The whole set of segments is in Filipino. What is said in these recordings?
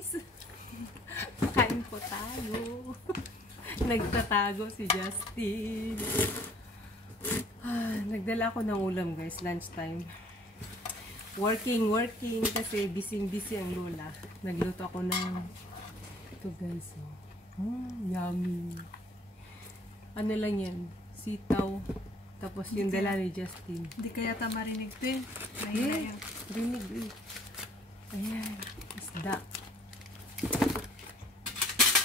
guys! Kain po tayo. Nagtatago si Justin. Nagdala ako ng ulam guys, lunchtime. Working kasi busy ang lola. Nagluto ako ng ito guys. Yummy. Ano lang yan? Sitaw. Tapos yung dala ni Justin. Hindi kaya marinig ito eh. Yes, rinig eh. Ayan, isda.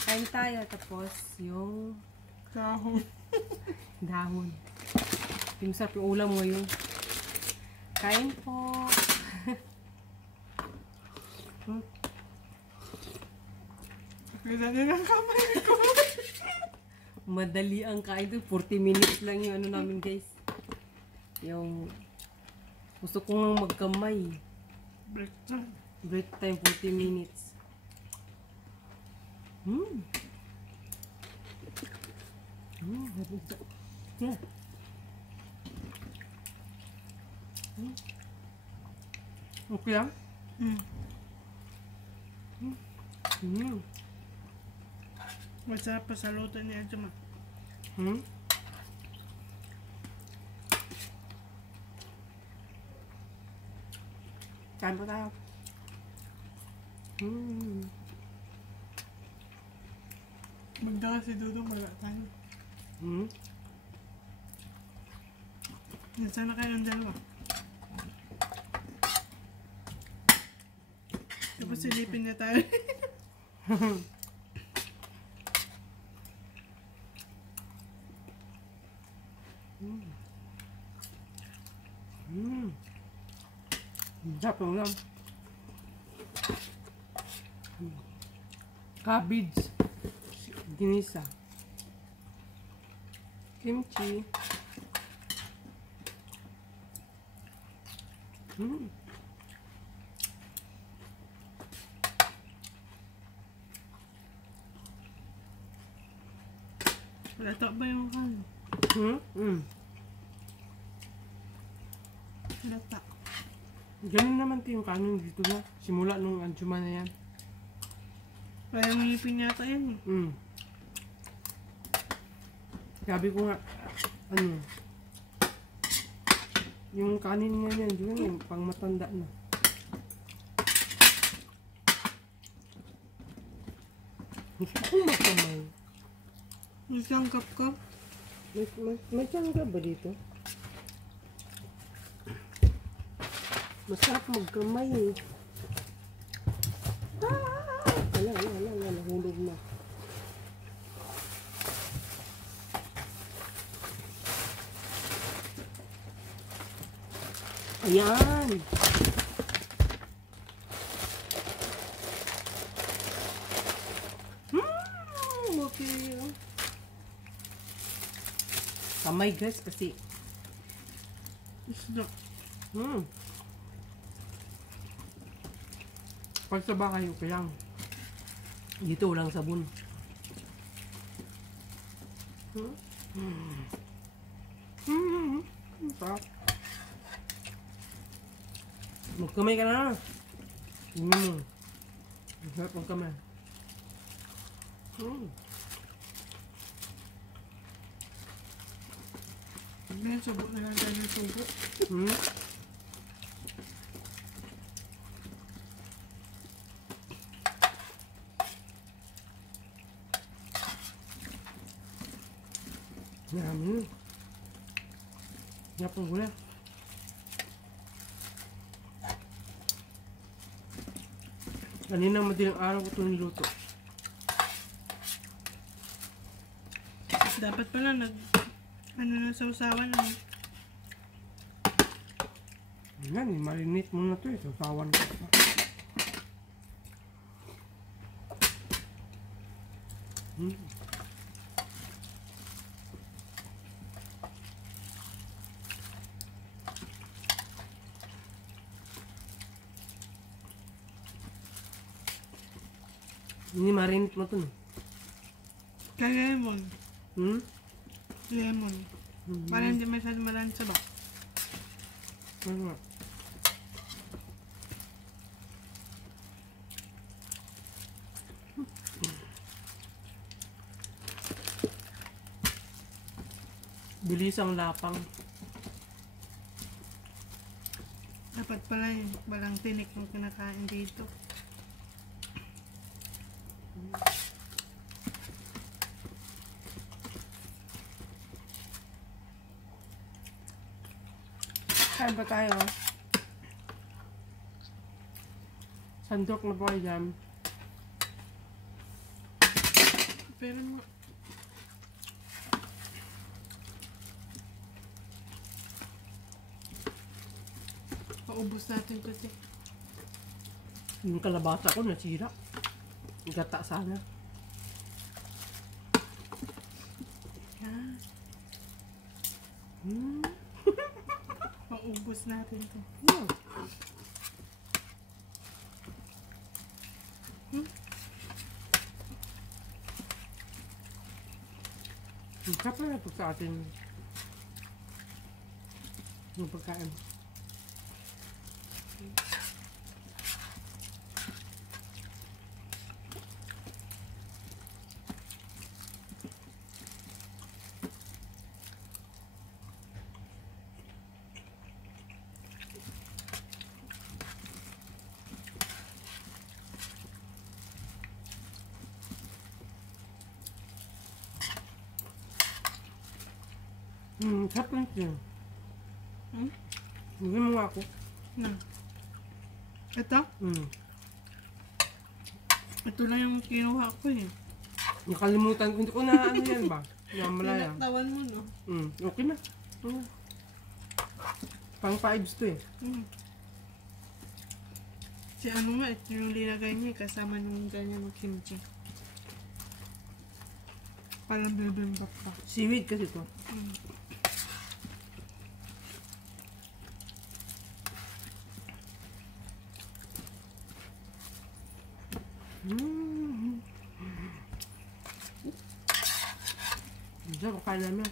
Kain tayo, tapos yung dahon. Yung sarap yung ulam ngayon. Kain po. Kaya na lang kamay ko. Madali ang kain doon. 40 minutes lang yung ano namin guys. Yung gusto ko nga magkamay. Break time 40 minutes. Yeah. Okay lang? Masarap pa sa luto niya dyan. Kain po tayo. Magda kasi Dudong wala tayo. Yan sana kayo ng dalawa. Tapos silipin niya tayo. Sarap yung ulam. Cabbage. Ginisa. Kimchi. Wala ba yung kan? Wala. Ganun naman ito yung kanin dito na. Simula nung anjuma na yan. Kaya ngipin yata yan. Sabi ko nga, ano, yung kanin nga yan, yung pang matanda na. Gusto ko magkamay. May sangkap ka? May sangkap ba dito? Masarap magkamay eh. Wala, nahulog na. Ayan. Okay. Kamay guys kasi. Isda. Pag sa bahay, okay lang. Dito walang sabon. Sarap. Magkamay ka na. Sarap magkamay. Ngayon, subo na lang tayo ng subo. Sarap ang gula. Kanina madaling araw ko ito niluto. Dapat pala na sausawan lang. Yan, marinate mo na ito eh. Sausawan ko pa. Ini marinate mo ito no? Kaya lemon. Lemon. Para hindi masyado malansa ba? Ano nga? Bilisang lapang. Dapat pala yung balang tinik yung kinakain dito. Kain pa tayo. Sandok na po kayo dyan. Pero mo. Paubos natin ito, te. Yung kalabasa ko nasira. Gata sana. Yan. Paubos natin ito. Yeah. Ang sarap na ito sa atin. Yung pagkain. Sarap lang siya. Hindi mo nga ako. Na. Ito? Ito lang yung kinuha ko eh. Nakalimutan ko. Hindi ko na ano yan ba? Namalaya. Pinaktawan mo, no? Okay na. Pang 5s to eh. Si ano nga, ito yung linagay niya kasama nung ganyan ng kimchi. Parang bibimbap pa. Seaweed kasi to. Sarap kain namin.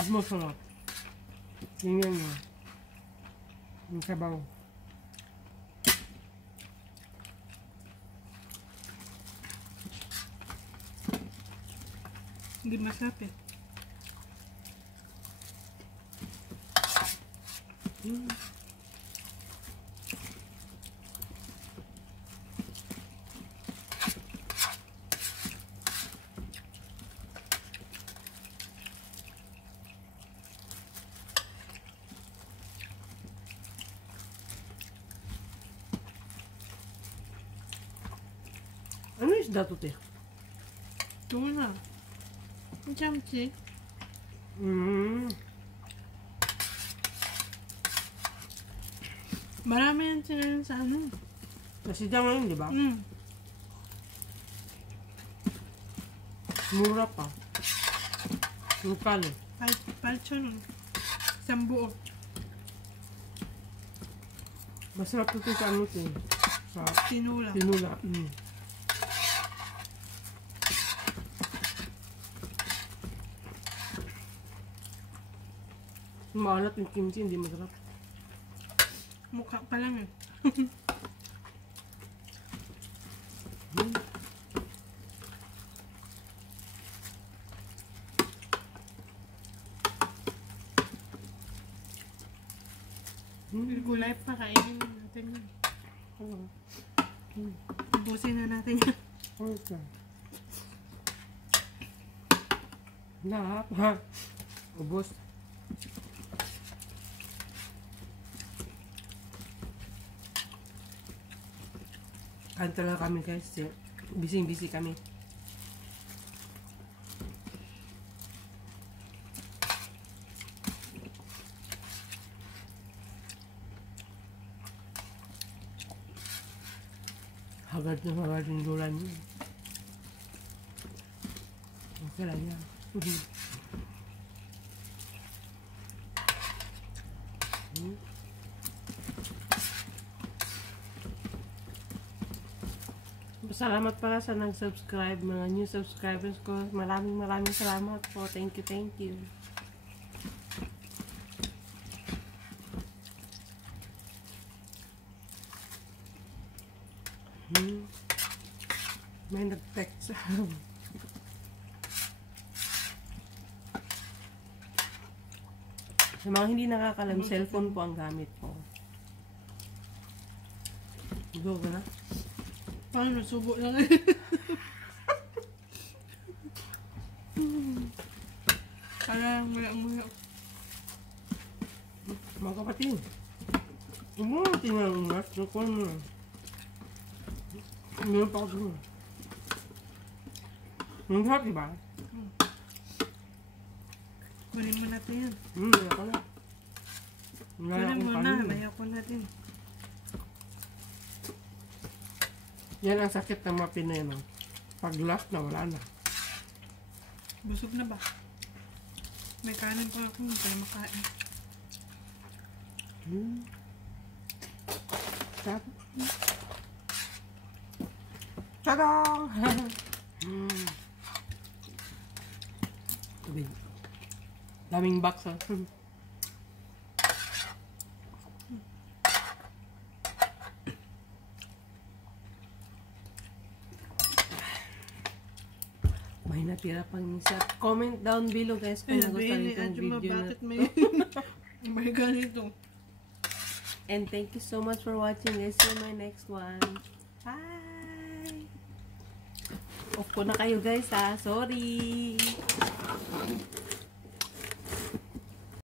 Mas masarap. Tingnan nyo. Yung sabaw. Hindi masarap eh. Ano isda to, te? Tuna. Ang chamchi. Marami yan sila sa ano. Kasi dyan ngayon, di ba? Mura pa. Yung kalo. Palcho no. Isang buo. Masarap ito sa ano ito. Sa Tinula. tinula. Maalat yung kimchi, hindi masarap. Mukha pa lang eh. Gulay pa, kainin natin yan. Ubusin na natin yan. Okay. Lahat, ha? Ubos. Kain talaga kami guys. Busy kami. Hagad yung lulan niya. Okay lang yan. Salamat pala sa nag-subscribe, mga new subscribers ko. Maraming salamat po. Thank you. May nag-text. Sa mga hindi nakakalam, cellphone po ang gamit ko. Go ka na? Paano? Subo lang Parang mula-mula. Mga kapatid. Umuti nga ang gas. Nakuha mo. Meron pa ako doon. Ang sarap, diba? Kunin mo natin yan. Ayoko na. Kunin mo na. Mayako natin. Yan ang sakit ng mga Pinay, no? Pag last na, wala na. Busog na ba? May kanin pa ako. Hindi tayo makain. Sarap. Tadang! Tubig. Daming box, ha? May natira pang isa. Comment down below, guys, kung nagustuhan itong video na Bakit may may ganito? And thank you so much for watching, guys. See you in my next one. Bye! Off ko na kayo, guys, ha? Sorry!